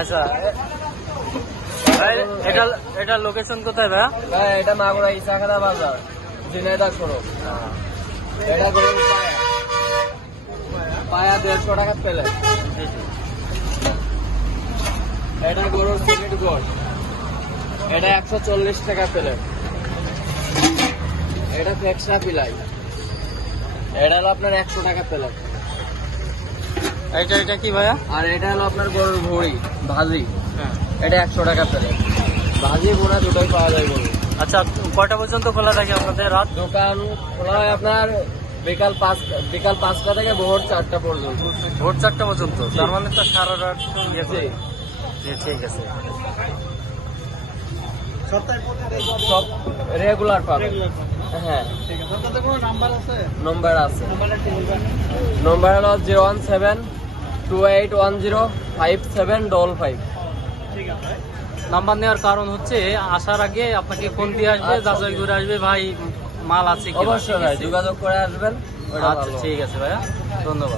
আচ্ছা ভাই, এটা লোকেশন কোথায় ভাইয়া? ভাই এটা মাগুরা ইসাখানা বাজার, ঝিনাইদহ করো। এটা গরু পায়া 150 টাকা পেলে। এটা গরুর সিমেন্ট গোল, এটা 140 টাকা পেলে। এটা এক্সট্রা পিলাই, এটা হলো আপনার 100 টাকা পেলে। এটা কি ভাইয়া? আর এটা হলো আপনার গরুর ভুঁড়ি ভাজি, এটা 100 টাকা পেলে। ভাজি ভুনা দুটোই পাওয়া যায় গরু। আচ্ছা, কয়টা পর্যন্ত খোলা থাকে আপনাদের রাত? দোকান খোলা হয় আপনার বিকাল 5টা থেকে ভোর 4টা পর্যন্ত। ভোর 4টা পর্যন্ত, তার মানে তো সারা রাত ইয়েছে। ঠিক আছে, সব রেগুলার পাবেন। হ্যাঁ, নম্বর আছে। নম্বর হলো 01728105755। নাম্বার নেওয়ার কারণ হচ্ছে আসার আগে আপনাকে ফোন দিয়ে আসবে, যাচাই করে আসবে ভাই মাল আছে কি। অবশ্যই ভাই যোগাযোগ করে আসবেন। আচ্ছা ঠিক আছে ভাইয়া, ধন্যবাদ।